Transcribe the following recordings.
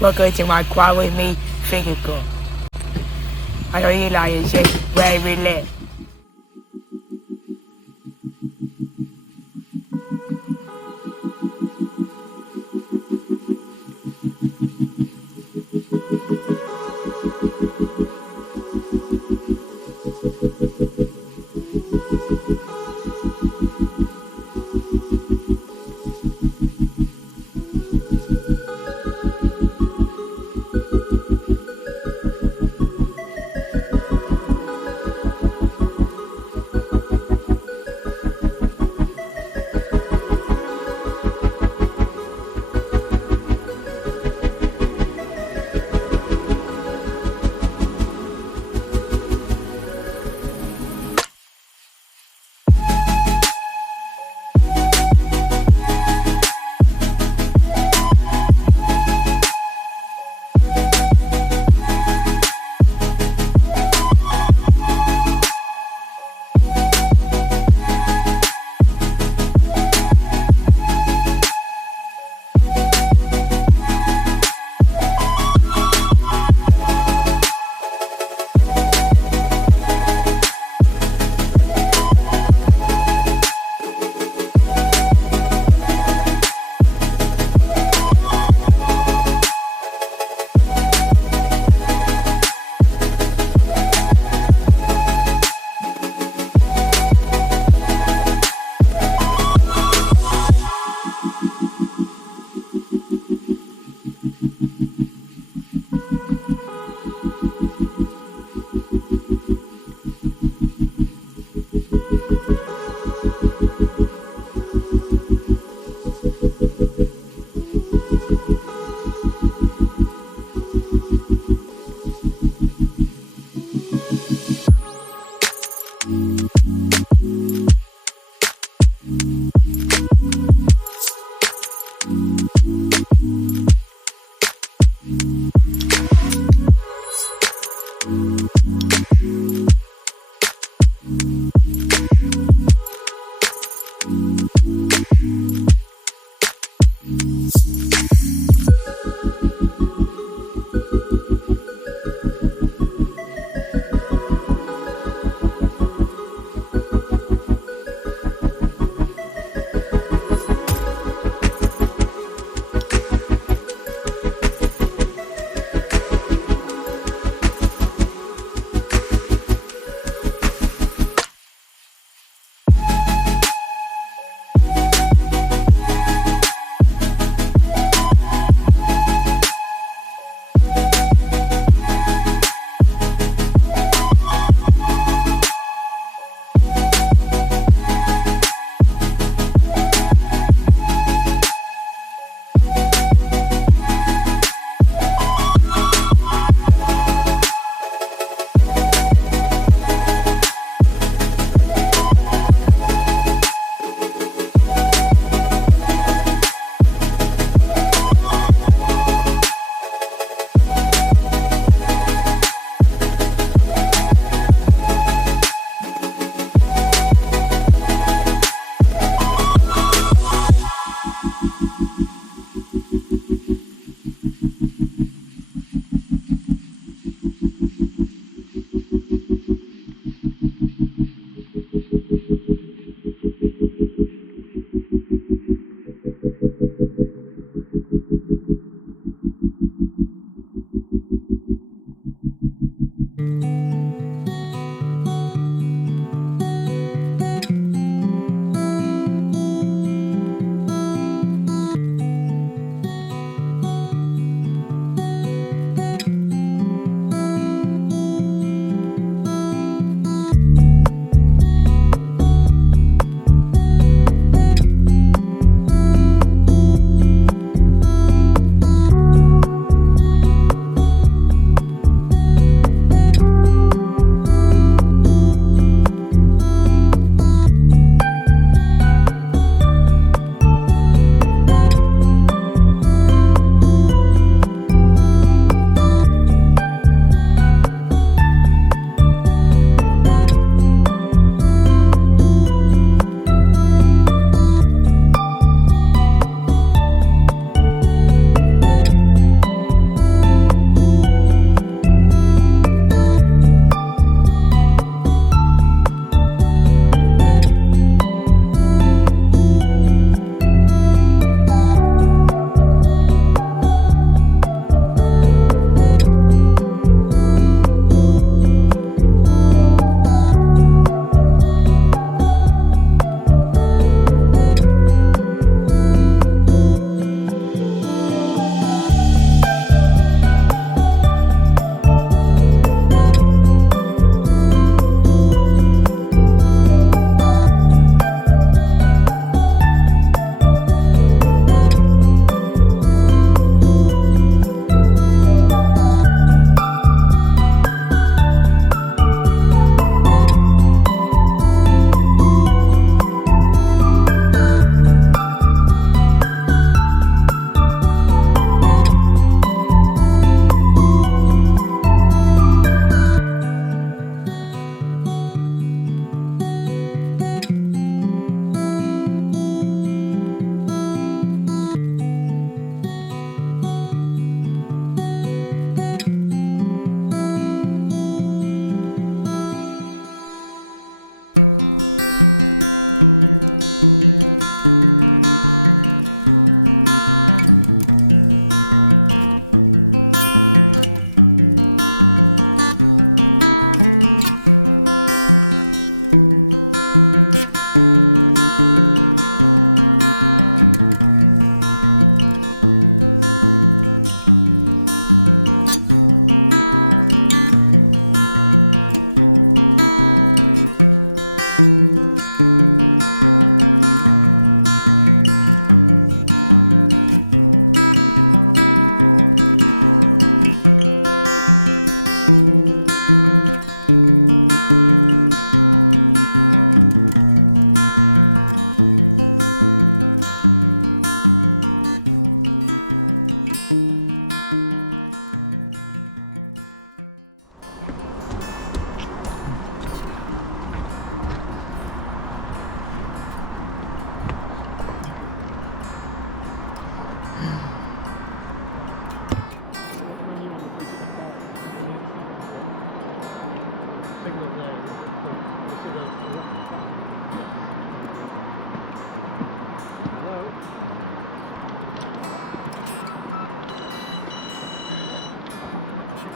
Welcome to my quad with me vehicle. I know you like it, shit, very lit.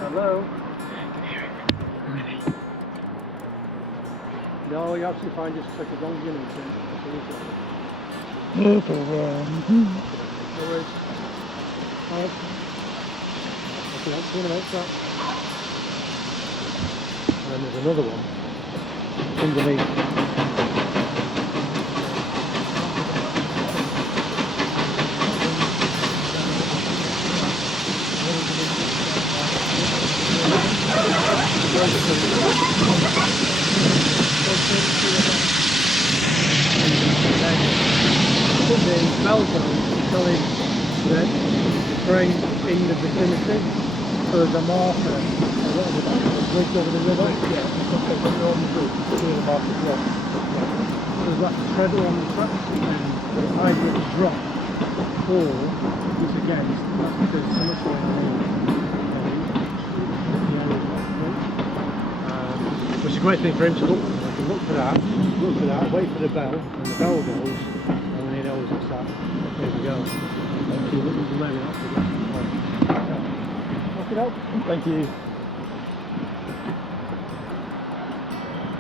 Hello? No, you're absolutely fine, just take a long in and see each other. Okay, no worries. Alright. Okay, I'll see you in a minute, stop. And there's another one underneath. Put the belt on, showing that the train in the vicinity. So there's a marker, a little bit like a bridge over the river. Yeah, okay, but you're on the bridge, see the marker drop. Yeah. So there's like a treadle on the tracks, and either it's dropped or if it's against, that's because something's going on here. And the area's not great. Which is a great thing for him to look for that, wait for the bell, and the bell goes, and then he knows it's that. There we go. Thank you. Maybe that's the rest of the point. Look it up. Thank you.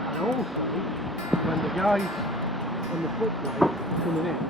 And also, when the guys on the footplate are coming in,